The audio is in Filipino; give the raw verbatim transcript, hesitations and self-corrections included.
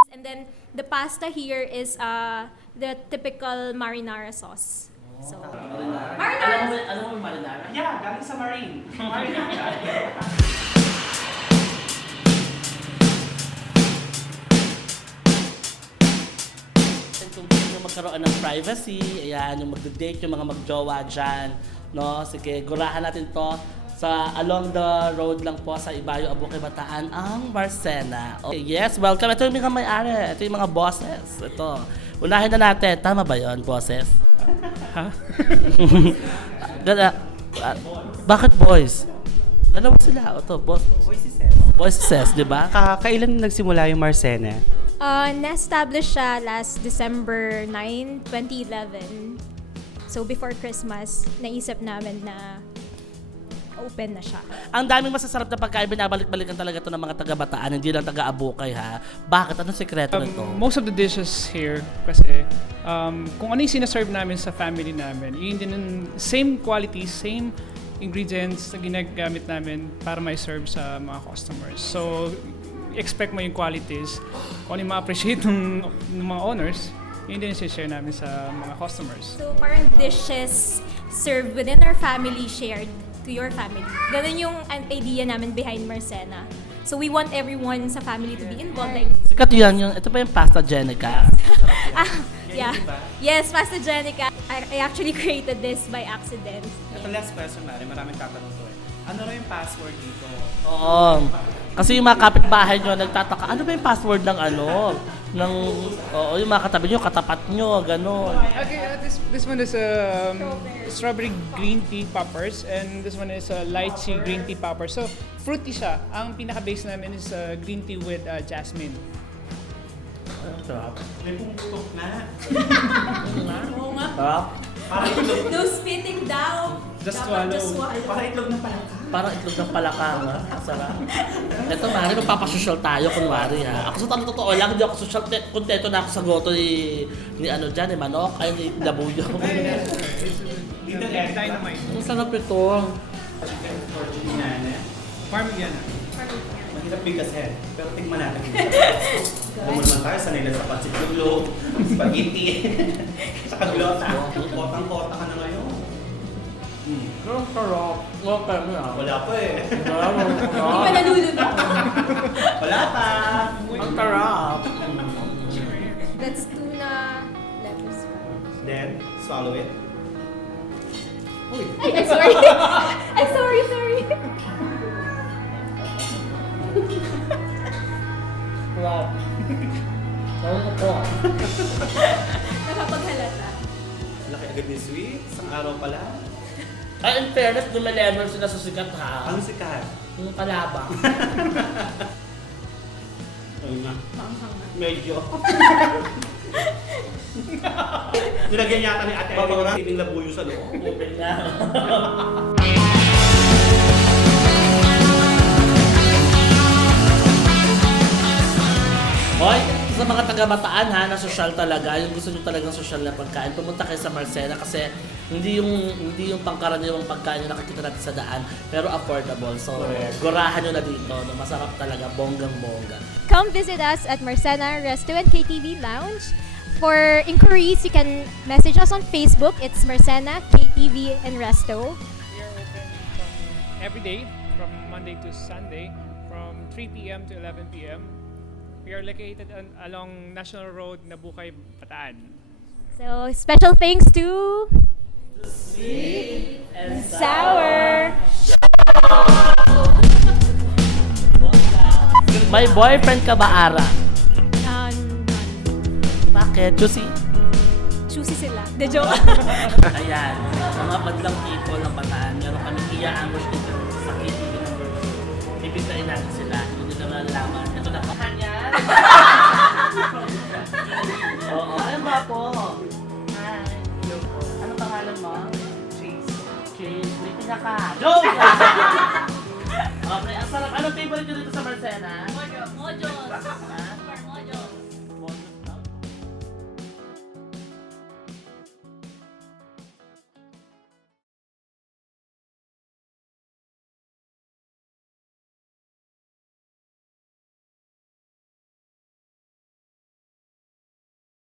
And then the pasta here is uh, the typical marinara sauce. So, Alam mo, alam mo yung marinara? Yeah, galing sa Marine. Marinara. Kung gusto nyo magkaroon ng privacy, ayan, yung magde-date, yung mga magjowa dyan, no? Sige, gurahan natin to sa along the road lang po sa Ibayo, Abuque, Bataan, ang Marcena. Okay, yes, welcome. Ito yung mga may-ari, ito yung mga bosses. Ito, unahin na natin. Tama ba yon, bosses? Ha? Gana, ah, bakit boys? Dalawa sila, ito, boss. Voices. Voices, di ba? Kailan nagsimula yung Marcena? uh, na-establish siya last December ninth, twenty eleven. So, before Christmas, naisip namin na open na siya. Ang daming masasarap na pagkain, binabalik-balikan talaga to ng mga taga-Bataan, hindi lang taga-Abukay ha. Bakit? Anong sekreto nito? Um, most of the dishes here, kasi um, kung ano yung sinaserve namin sa family namin, yun din yung same quality, same ingredients na ginagamit namin para may serve sa mga customers. So, expect mo yung qualities. Kung ano yung ma-appreciate ng, ng mga owners, yun din yung share namin sa mga customers. So, parang dishes served within our family shared to your family. Ganun yung an- idea namin behind Marcena. So, we want everyone sa family to be involved. Like, Sikat yan, yung, ito pa yung pasta Jenica. ah, yeah. Yes, Pasta Jenica. I, I actually created this by accident. Ito last question, Mari. Maraming tatanong to eh. Ano raw yung password dito? Oo. Kasi yung mga kapitbahay nyo nagtataka, ano ba yung password ng ano? Ng, oo, yung mga katabi nyo, katapat nyo, gano'n. Okay, uh, this this one is um, strawberry green tea poppers, and this one is a lychee green tea popper. So fruity siya. Ang pinaka-base namin is uh, green tea with uh, jasmine. Ang sarap. May pumutok na. Oo nga. Sarap. Parang itlog. No spitting down. Just Dapat swallow. just swallow. Parang itlog ng palaka. Parang itlog ng palakang, ha? Ang sarap. Ito, Mari, magpapasosyal tayo, kunwari, ha? Ako sa tanong totoo lang, hindi ako social, kontento na ako sa goto ni, ni ano dyan, ni Manok, ay ni Labuyo. Dito eh. Dynamite. Ang sarap ito. Chicken fortune ni Nana. Parmigiana. Mahirap bigasin. Pero tingnan natin. Alam mo naman tayo, sanay na sa pansitlulo, spaghetti, sa kaglota. Kotang-kota ka na ngayon. Hmm. Ang sarap. Okay mo na. Wala pa eh. Sarap, ang Hindi pa sarap. nalulunod. Wala pa. Ang sarap. That's tuna lettuce. Then, swallow it. Uy. Ay, I'm sorry. I'm sorry, sorry. Sarap. Sarap ako. Nakapaghalata. Laki agad ni sweet. Isang araw pala. Ay, in fairness, lumelevel sila sa sikat, ha? Ano si Kat? Yung kalabang. Ayun nga. Maanghang na. Medyo. Nilagyan yata ni Ate Erin ng tibing labuyo sa loob. Open na. Hoy, sa mga taga-Bataan ha, na social talaga, yung gusto nyo talagang social na pagkain, pumunta kayo sa Marcena kasi hindi yung hindi yung pangkaraniwang pagkain yung nakikita natin sa daan, pero affordable. So, gurahan nyo na dito, no? Masarap talaga, bonggang-bongga. Come visit us at Marcena Resto and K T V Lounge. For inquiries, you can message us on Facebook. It's Marcena, K T V, and Resto. We are open from every day, from Monday to Sunday, from three p.m. to eleven p.m. We are located on, along National Road, Nabukay, Bataan. So, special thanks to And Sour. May boyfriend ka ba, Ara? Um, Bakit? Juicy? choosy sila. The joke. Ayan, mga badlang people ng Bataan, meron kami iya-ambush dito sa K T V number two. Bibigtayin natin sila, hindi nila malalaman. Ito na, kanyan!